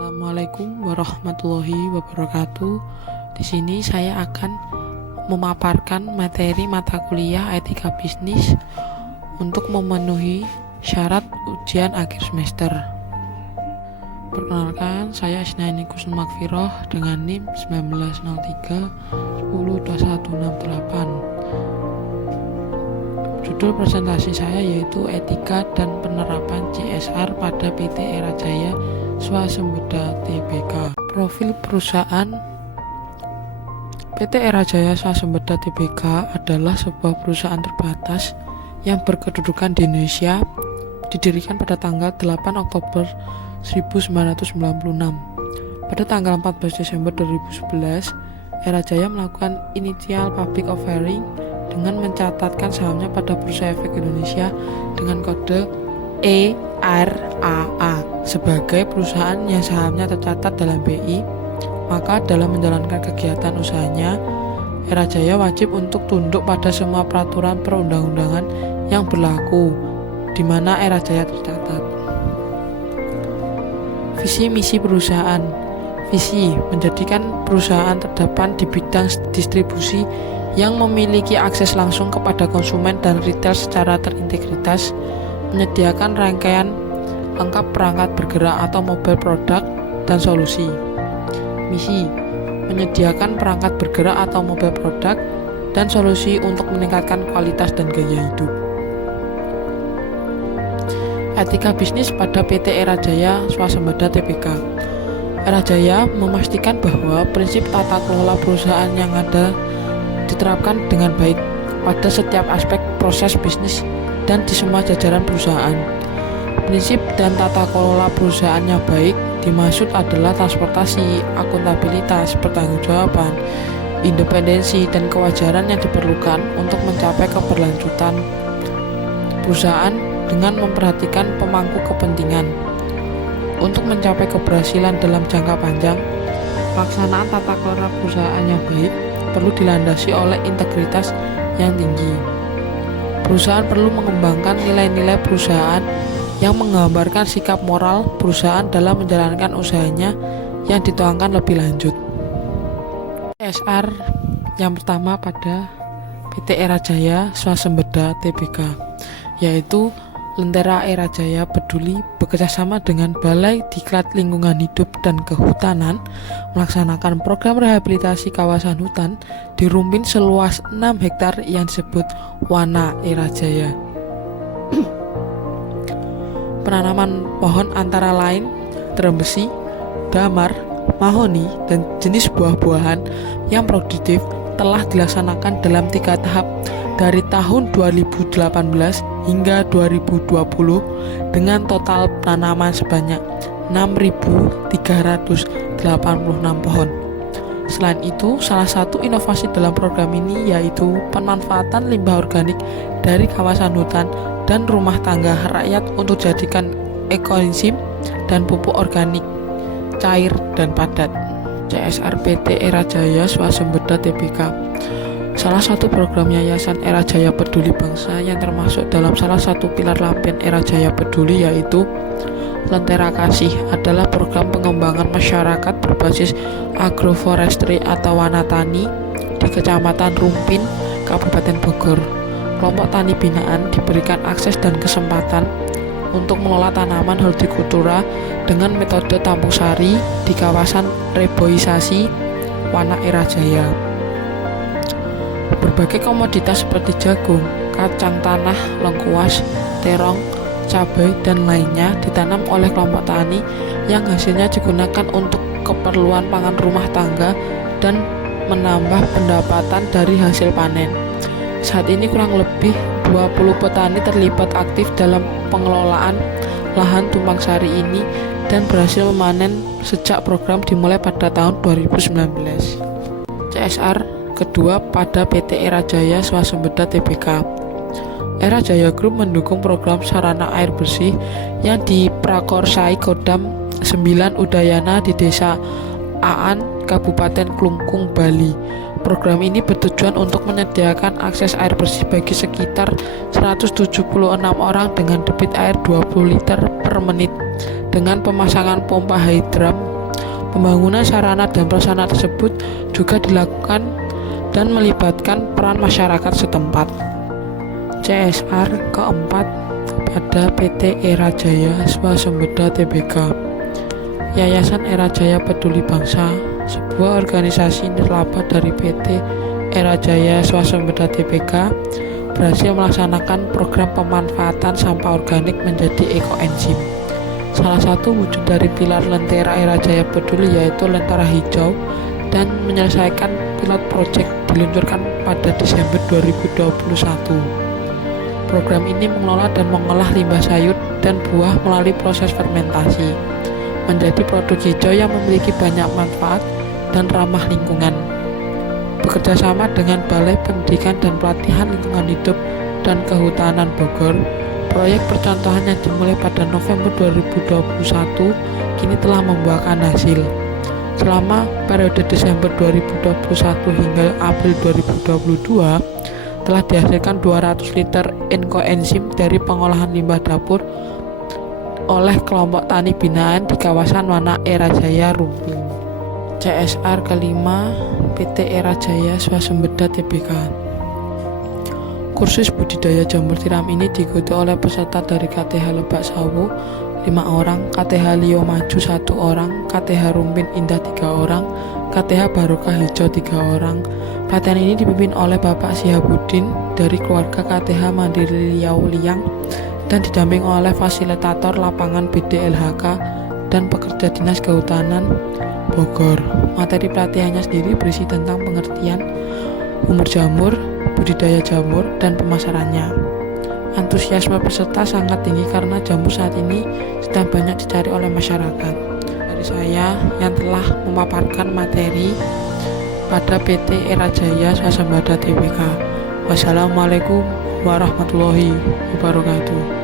Assalamualaikum warahmatullahi wabarakatuh. Di sini saya akan memaparkan materi mata kuliah etika bisnis untuk memenuhi syarat ujian akhir semester. Perkenalkan, saya Isnaini Kusnul Makfiroh dengan NIM 1903 102168. Judul presentasi saya yaitu Etika dan Penerapan CSR pada PT Era Jaya Swasembada Tbk. Profil perusahaan PT Era Jaya Swasembada Tbk adalah sebuah perusahaan terbatas yang berkedudukan di Indonesia, didirikan pada tanggal 8 Oktober 1996. Pada tanggal 14 Desember 2011, Era Jaya melakukan initial public offering dengan mencatatkan sahamnya pada Bursa Efek Indonesia dengan kode ERAA sebagai perusahaan yang sahamnya tercatat dalam BI. Maka dalam menjalankan kegiatan usahanya, Era Jaya wajib untuk tunduk pada semua peraturan perundang-undangan yang berlaku di mana Era Jaya tercatat. Visi misi perusahaan. Visi menjadikan perusahaan terdepan di bidang distribusi yang memiliki akses langsung kepada konsumen dan retail secara terintegritas, menyediakan rangkaian lengkap perangkat bergerak atau mobile produk dan solusi. Misi menyediakan perangkat bergerak atau mobile produk dan solusi untuk meningkatkan kualitas dan gaya hidup. Etika bisnis pada PT Era Jaya Swasembada Tbk. Era Jaya memastikan bahwa prinsip tata kelola perusahaan yang ada diterapkan dengan baik pada setiap aspek proses bisnis dan di semua jajaran perusahaan. Prinsip dan tata kelola perusahaan yang baik dimaksud adalah transportasi, akuntabilitas, pertanggungjawaban, independensi, dan kewajaran yang diperlukan untuk mencapai keberlanjutan perusahaan dengan memperhatikan pemangku kepentingan. Untuk mencapai keberhasilan dalam jangka panjang, pelaksanaan tata kelola perusahaan yang baik perlu dilandasi oleh integritas yang tinggi. Perusahaan perlu mengembangkan nilai-nilai perusahaan yang menggambarkan sikap moral perusahaan dalam menjalankan usahanya yang dituangkan lebih lanjut. CSR yang pertama pada PT Era Jaya Swasembada Tbk, yaitu Lentera Era Jaya peduli bekerjasama dengan Balai Diklat Lingkungan Hidup dan Kehutanan melaksanakan program rehabilitasi kawasan hutan di Rumpin seluas 6 hektar yang disebut Wana Era Jaya. Penanaman pohon antara lain terem besi, damar, mahoni, dan jenis buah-buahan yang produktif telah dilaksanakan dalam 3 tahap dari tahun 2018 hingga 2020 dengan total penanaman sebanyak 6.386 pohon. Selain itu, salah satu inovasi dalam program ini yaitu pemanfaatan limbah organik dari kawasan hutan dan rumah tangga rakyat untuk jadikan ekoenzim dan pupuk organik cair dan padat. CSR PT Era Jaya Swasembada Tbk. Salah satu program Yayasan Era Jaya Peduli Bangsa yang termasuk dalam salah satu pilar lampion Era Jaya Peduli yaitu Lentera Kasih adalah program pengembangan masyarakat berbasis agroforestry atau wanatani di Kecamatan Rumpin, Kabupaten Bogor. Kelompok tani binaan diberikan akses dan kesempatan untuk mengelola tanaman hortikultura dengan metode tampung sari di kawasan reboisasi Wana Era Jaya. Berbagai komoditas seperti jagung, kacang tanah, lengkuas, terong, cabai, dan lainnya ditanam oleh kelompok tani yang hasilnya digunakan untuk keperluan pangan rumah tangga dan menambah pendapatan dari hasil panen. Saat ini kurang lebih 20 petani terlibat aktif dalam pengelolaan lahan tumpang sari ini dan berhasil memanen sejak program dimulai pada tahun 2019. CSR kedua pada PT Era Jaya Swasembada Tbk. Era Jaya Group mendukung program sarana air bersih yang diprakarsai Kodam 9 Udayana di Desa Aan, Kabupaten Klungkung, Bali. Program ini bertujuan untuk menyediakan akses air bersih bagi sekitar 176 orang dengan debit air 20 liter per menit dengan pemasangan pompa hidram Pembangunan sarana dan prasarana tersebut juga dilakukan dan melibatkan peran masyarakat setempat. CSR keempat pada PT Era Jaya Swasembada Tbk. Yayasan Era Jaya Peduli Bangsa, sebuah organisasi nirlaba dari PT Era Jaya Swasembada Tbk, berhasil melaksanakan program pemanfaatan sampah organik menjadi ekoenzim. Salah satu wujud dari pilar Lentera Era Jaya Peduli yaitu Lentera Hijau, dan menyelesaikan pilot project diluncurkan pada Desember 2021. Program ini mengelola dan mengolah limbah sayur dan buah melalui proses fermentasi menjadi produk hijau yang memiliki banyak manfaat dan ramah lingkungan. Bekerja sama dengan Balai Pendidikan dan Pelatihan Lingkungan Hidup dan Kehutanan Bogor, proyek percontohan yang dimulai pada November 2021 kini telah membuahkan hasil. Selama periode Desember 2021 hingga April 2022, telah dihasilkan 200 liter ekoenzim dari pengolahan limbah dapur oleh kelompok tani binaan di kawasan Wana Era Jaya Rumpin. CSR kelima PT Era Jaya Swasembada Tbk. Kursus budidaya jamur tiram ini diikuti oleh peserta dari KTH Lebak Sawu 5 orang, KTH Lio Maju 1 orang, KTH Rumpin Indah 3 orang, KTH Barokah Hijau 3 orang. Pelatihan ini dipimpin oleh Bapak Sihabudin dari keluarga KTH Mandiri Riau Liang dan didamping oleh fasilitator lapangan BDLHK dan pekerja Dinas Kehutanan Bogor. Materi pelatihannya sendiri berisi tentang pengertian umur jamur, budidaya jamur, dan pemasarannya. Antusiasme peserta sangat tinggi karena jamur saat ini sedang banyak dicari oleh masyarakat. Dari saya yang telah memaparkan materi pada PT Era Jaya Swasembada Tbk. Wassalamualaikum warahmatullahi wabarakatuh.